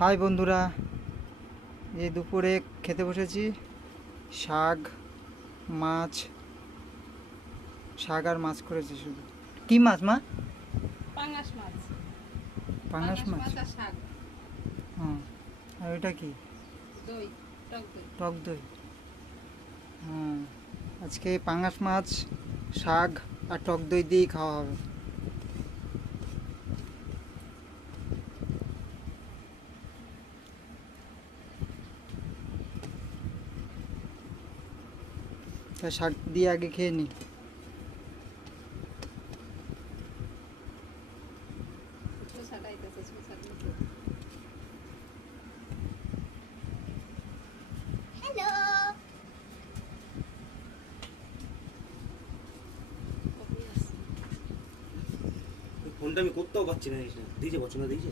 High বন্ধুরা, এই দুপুরে খেতে বসেছি শাক মাছ। শাক আর মাছ করেছি শুধু। কি মাছ মা? পাঙ্গাস মাছ। পাঙ্গাস মাছ। আর শাক। হুম, আর ওইটা কি? দই, টক দই। টক দই। হুম, আজকে পাঙ্গাস মাছ, শাক আর টক দই দিয়েই খাওয়া হবে। তা শাক দিয়ে আগে খেয়ে নিই। শসা খাইতেছে, শসা দিয়েছে। হ্যালো। ফোনটা আমি করতেও পারছি না, দিয়েছে পছন্দ দিয়েছে।